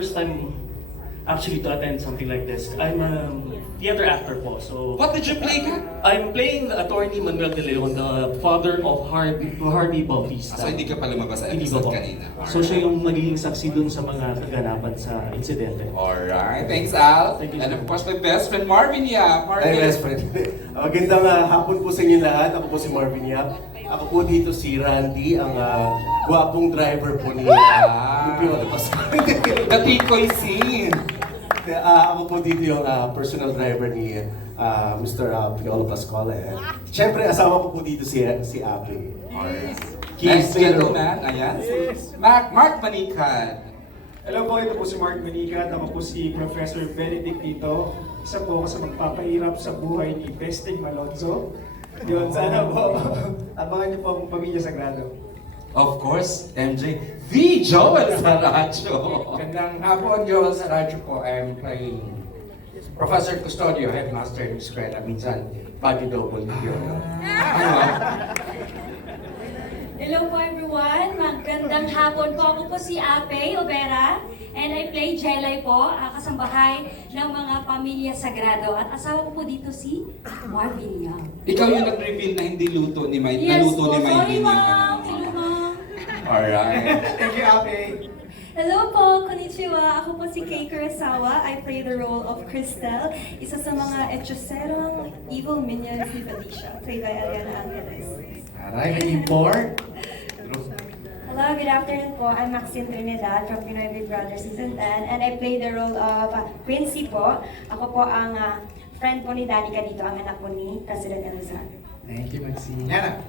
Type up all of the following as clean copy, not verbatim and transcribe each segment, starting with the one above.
First time actually to attend something like this. I'm a theater actor po, so What did you play ka? I'm playing the attorney Manuel De Leon, the father of Harvey Bautista. So hindi ka pa lumabas sa Hindi episode ba po? kanina. So siya yung magiging saksi dun sa mga kaganapan sa insidente. Alright, thanks Al. Thank you, And sir. of course my best friend Marvin Yap. Ay, best friend. Magandang hapon po sa inyo lahat. Ako po si Marvin Yap. Ako po dito si Randy, ang gwapong driver po ni yung Piola Pascual. The Tikoy scene. Ako po dito yung personal driver ni Mr. Piolo Pascual. Siyempre, asawa ko po dito si Api. Alright. Keith Next gentleman, ayan. Mark Manikan. Hello po, ito po si Mark Manikan. Ako po si Professor Benedict dito. Isa po ako sa magpapahirap sa buhay ni Besting Malonzo. Yun, sana po. Abangan niyo po ang Pamilya Sagrado. Of course, MJ, the Joel Saracho. Gandang hapon, Joel Saracho po. I'm playing Professor Custodio, Headmaster ng eskwela. Minsan, body double yun. Hello po everyone, magandang hapon po. Ako po si Ape Obera and I play Jelay po, kasambahay ng mga Pamilya Sagrado. At asawa ko po dito si Marvin Young. Ikaw yung nag-reveal na hindi luto ni May, Yes naluto po, ni May sorry din yung ma'am, hello ma'am. Alright. Thank you, Ape. Hello po, konnichiwa. Ako po si Kei Kurosawa. I play the role of Cristel, isa sa mga hechicerong evil minions ni Felicia, played by Ariana Angeles. Aray, may import. Hello, good afternoon po. I'm Maxine Trinidad from Pinoy Big Brother Season 10 and I play the role of Quincy po. Ako po ang friend po ni Danica dito, ang anak po ni President Elizar. Thank you, Maxine. Yana.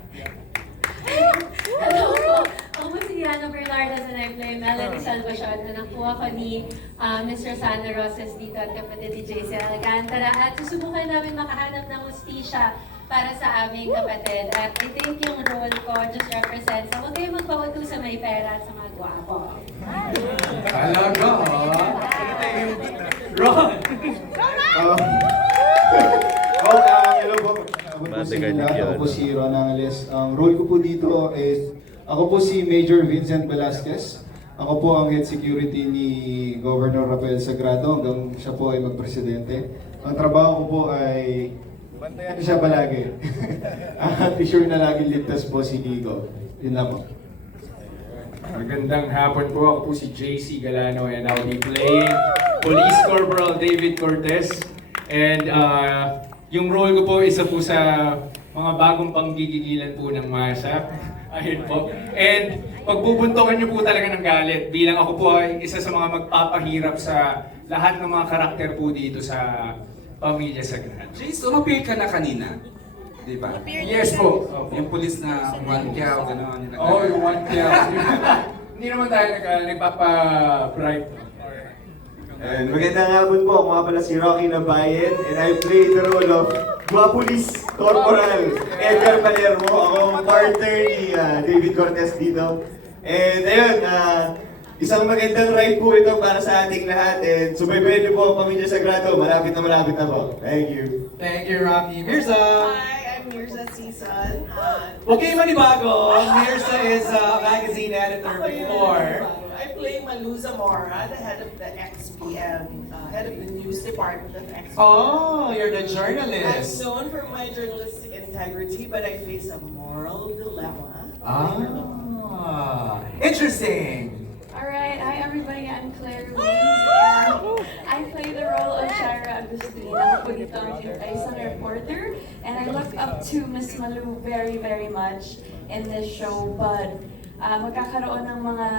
Hello po, ako po si Diana Bernardes and I play Melanie Salvacion. Anak po ako ni Mr. Sana Roses dito at kapatid ni JC Alcantara. At susubukan namin makahanap ng hustisya para sa aming kapatid. At I think yung role ko just represents na huwag kayong magpawagto sa may pera at sa mga gwapo. Talaga, Ron! Hello po. Ako po si Nila. Ako po si Ron Angeles. Ang role ko po dito is, ako po si Major Vincent Velasquez. Ako po ang head security ni Governor Rafael Sagrado hanggang siya po ay magpresidente. Ang trabaho ko po ay bantayan siya palagi. At sure na laging ligtas po si Kiko. Yun lang po. Magandang hapon po. Ako po si JC Galano and I'll be playing Police Corporal David Cortez. And yung role ko po isa po sa mga bagong panggigigilan po ng masa. Ayun po. And pagbubuntokan niyo po talaga ng galit bilang ako po ay isa sa mga magpapahirap sa lahat ng mga karakter po dito sa Pamilya Sagrado. Jace, umapir ka na kanina. Di ba? Yes po. Opo. Yung pulis na one cow, gano'n. Oh, yung one kaya. Hindi naman tayo nagpapa-bribe. And magandang hapon po. Ako nga pala si Rocky Nabayan and I play the role of Police Corporal Edgar Palermo. Ako ang partner ni David Cortez dito. And ayun, isang magandang ride po ito para sa ating lahat. And subaybayan niyo po ang Pamilya Sagrado. Malapit na po. Thank you. Thank you, Rocky. Mirza. Hi, I'm Mirza Season. Okay, manibago. Mirza is a magazine editor before. I play Malu Zamora, the head of the XPM, head of the news department of XPM. Oh, you're the I'm journalist. known for my journalistic integrity, but I face a moral dilemma. Ah, interesting. Alright, hi everybody, I'm Claire Ruiz and I play the role of Shira Agustin. Ako po dito ang isang reporter and I look up to Miss Malu very, very much in this show but magkakaroon ng mga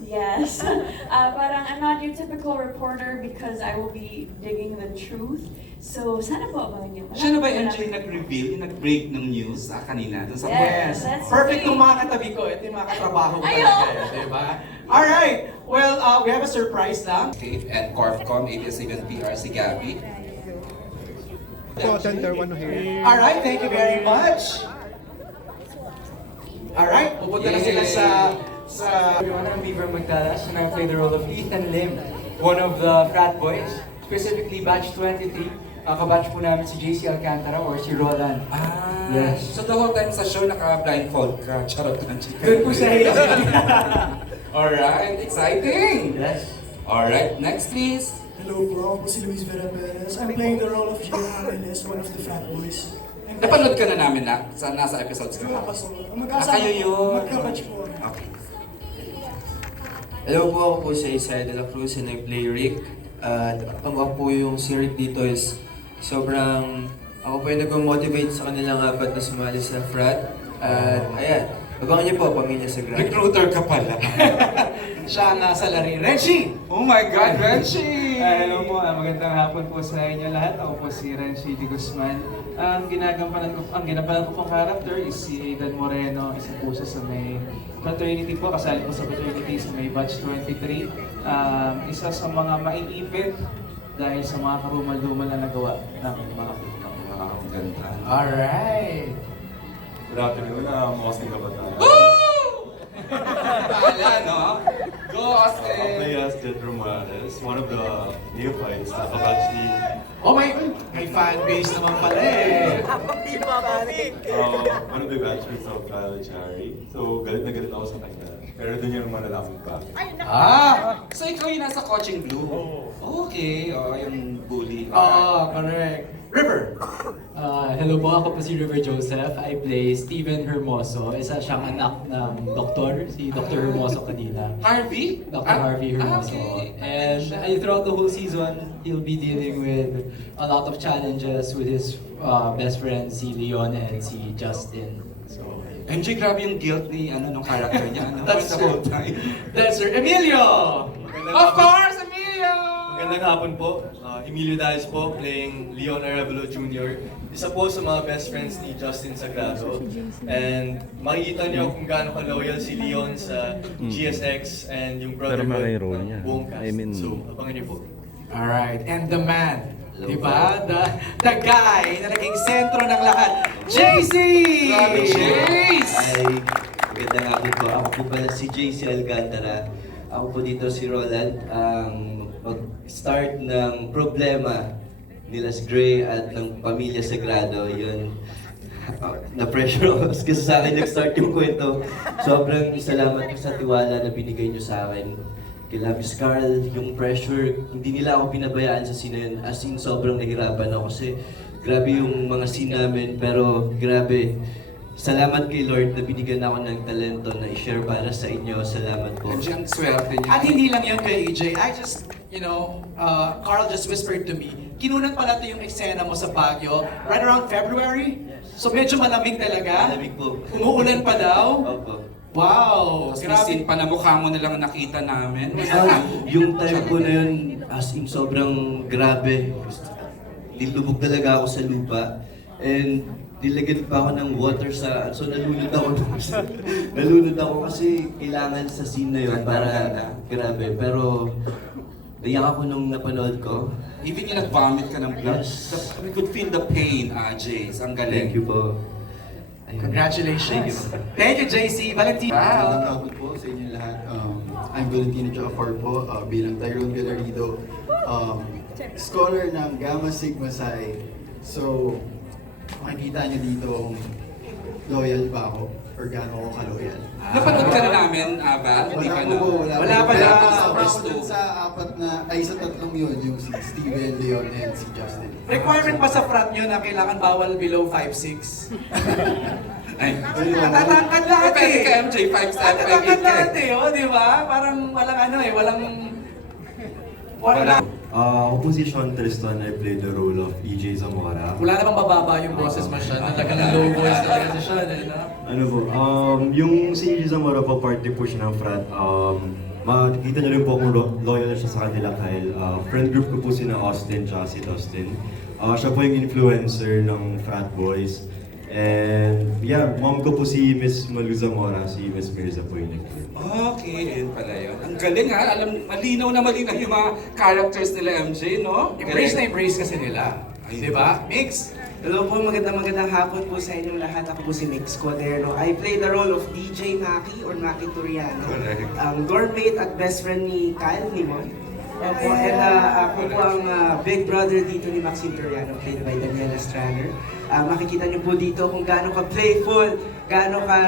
yes. Parang I'm not your typical reporter because I will be digging the truth. So, sana po abangan niyo. Siya na ba yung MJ nag-reveal, yung nag-break ng news kanina? Dun sa Yes, press? that's Perfect me. kung mga katabi ko. Ito yung mga katrabaho ko Ayaw. talaga, di ba? Alright, well, we have a surprise lang. Okay, and Corfcom, ABS-CBN-PR, si Gabby. Alright, thank you very much. Alright, pupunta na sila sa Everyone, I'm Beaver Magdalas and I play the role of Ethan Lim, one of the frat boys, specifically batch 23. Kabatch po namin si JC Alcantara or si Roland. Yes. So the whole time sa show, naka-blindfold ka. Charot lang. Doon po sa Alright, exciting! Yes. Alright, next please. Hello po, ako po si Luis Vera Perez. I'm playing the role of Gio Angeles, one of the frat boys. Napanood ka na namin na sa nasa episodes ka na. Kayo yun. Magkabatch po. Okay. Hello po, ako po si Isaiah de la Cruz and I play Rick. At ang po yung si Rick dito is sobrang, ako po yung nag-motivate sa kanilang apat na sumali sa frat. At ayan, abangan niyo po, Pamilya Sagrada. Recruiter ka pala. Siya ang nasa lari. Renshi! Oh my God, Renshi! Hello po, magandang hapon po sa inyo lahat. Ako po si Renshi D. Guzman. Ang ginampanan ko pong character is si Aidan Moreno. Isa po siya sa may fraternity po. Kasali po sa fraternity sa may batch 23. Isa sa mga maiipit dahil sa mga karumal-dumal na nagawa ng mga Wow, ganda. Alright! Good afternoon, Austin Kabataan. Pala, no? Go, I'll Austin! play as Jedro Morales, one of the neophytes na kabatch ni Oh my fan base naman pala eh! one of the batchmates of Kyle Chari. So, galit na galit ako sa kanya. Pero doon yung malalaman pa. So ikaw yung nasa coaching blue? Okay, yung bully. Correct. River! Hello po, ako po si River Joseph. I play Steven Hermoso. Isa siyang anak ng doktor, si Dr. Hermoso kanina. Harvey? Dr. Harvey Hermoso. Okay. And throughout the whole season, he'll be dealing with a lot of challenges with his best friends, si Leon and si Justin. So, MJ, grabe yung guilt ni nung character niya. That's the whole time. That's her. Emilio! Of course, Emilio! Magandang hapon po. Emilio Diaz po, playing Leon Arevalo Jr. Isa po sa mga best friends ni Justin Sagrado. And makikita niyo kung gaano ka-loyal si Leon sa GSX and yung brotherhood ng buong cast. So, abangan niyo po. Alright, and the man. Diba? The guy na naging sentro ng lahat. JC! Grabe, Jace! Ay, magandang hapon po. Ako po pala si JC Alcantara. Ako po dito si Roland, ang mag-start ng problema nila si Gray at ng Pamilya Sagrado. Yun, na-pressure ako kasi sa akin nag-start yung kwento. Sobrang salamat po sa tiwala na binigay niyo sa akin. Kila Miss Carl, yung pressure, hindi nila ako pinabayaan sa scene na yun. As in, sobrang nahirapan ako kasi grabe yung mga scene namin. Pero grabe, salamat kay Lord na binigyan ako ng talento na i-share para sa inyo. Salamat po. MJ, ang swerte niya. At hindi lang yun kay EJ. I just, Carl just whispered to me, kinunan pala ito yung eksena mo sa Baguio, right around February. So medyo malamig talaga. Malamig po. Umuulan pa daw. Opo. Wow! Tapos yung scene pa na mukha mo na lang nakita namin. Yung time ko na yun, as in sobrang grabe. Nilubog talaga ako sa lupa. And nilagyan pa ako ng water sa... So nalunod ako. Nalunod ako kasi kailangan sa scene na yun para... Grabe. Pero naiyak ako nung napanood ko. Even yung nag-vomit ka ng blood, Yes. we could feel the pain, Jace. Ang galing. Thank you po. Congratulations! Thank you, JC! Valentino! Magandang hapon po sa inyo lahat. I'm Valentino Jafar po, bilang Tyrone Galarido, scholar ng Gamma Sigma Psi. So, makikita niyo dito loyal ba ako or gaano ako ka-loyal. Napanood ka na namin, Val? Hindi pa na. Wala pa na. Kasama ko dun sa sa tatlong yun, yung si Steven, Leon, and si Justin. Requirement pa sa frat nyo na kailangan bawal below 5'6"? Ay, Natatangkad lahat pwede ka eh! MJ, 5'7", 5'8" Natatangkad ka lahat eh. eh, di ba? Parang walang walang... Ako po si Sean Tristan, I played the role of EJ Zamora. Wala namang bababa yung boses mo siya. Talagang low voice talaga si Sean eh, no? Ano po, yung si EJ Zamora po, party po siya ng frat. Makikita niyo rin po kung loyal siya sa kanila Kyle. Friend group ko po si Austin tsaka si Dustin. Siya po yung influencer ng frat boys. And yeah, mom ko po si Miss Malu Zamora, si Miss Mirza po yun. Okay, yun pala yun. Ang galing ha, malinaw yung mga characters nila MJ, no? Embrace kasi nila. Di ba? Mix! Hello po, magandang hapon po sa inyong lahat. Ako po si Mix Cuadero. I play the role of DJ Maki or Maki Turiano. Dorm mate at best friend ni Kyle Limon. Opo, and ako po ang big brother dito ni Maxine Turiano, played by Daniela Straner. Makikita niyo po dito kung gaano ka playful, gaano ka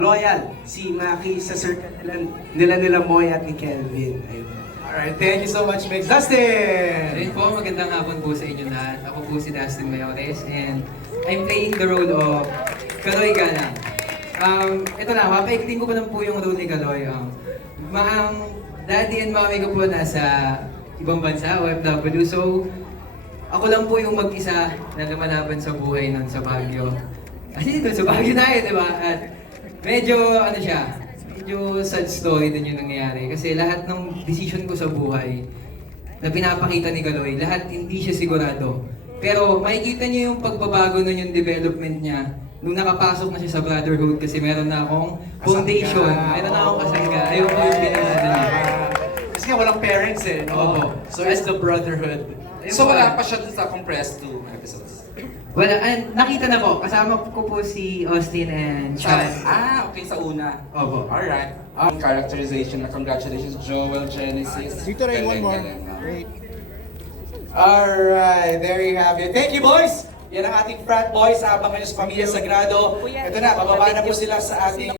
loyal si Maki sa circle nila Moy at ni Kelvin. Ayun. Alright, thank you so much, Mix. Dustin! Ayun po, magandang hapon po sa inyo lahat. Ako po si Dustin Mayores and I'm playing the role of Kaloy Galang. Ito na, papaikting ko pa lang po yung role ni Kaloy. Daddy and mommy ko po nasa ibang bansa, OFW. So, ako lang po yung mag-isa na lumalaban sa buhay nun sa Baguio. Kasi doon sa Baguio tayo, di ba? At medyo, medyo sad story din yung nangyayari. Kasi lahat ng decision ko sa buhay na pinapakita ni Kaloy, lahat hindi siya sigurado. Pero makikita niyo yung pagbabago nun, yung development niya nung nakapasok na siya sa brotherhood kasi meron na akong foundation, meron na akong kasangga. Ayun po yung pinagdadala niya. Kasi nga walang parents eh, no? Oo. So it's the brotherhood. So wala pa siya dun sa compressed 2 episodes? Well, nakita na po. Kasama ko po si Austin and Sean. Okay, sa una. Opo. Alright. Characterization na congratulations, Joel, Genesis. Dito rin, one more. Galing. Great. Alright, there you have it. Thank you, boys! Yan ang ating frat boys habang kayo sa Pamilya Sagrado. Ito na, bababa na po sila sa ating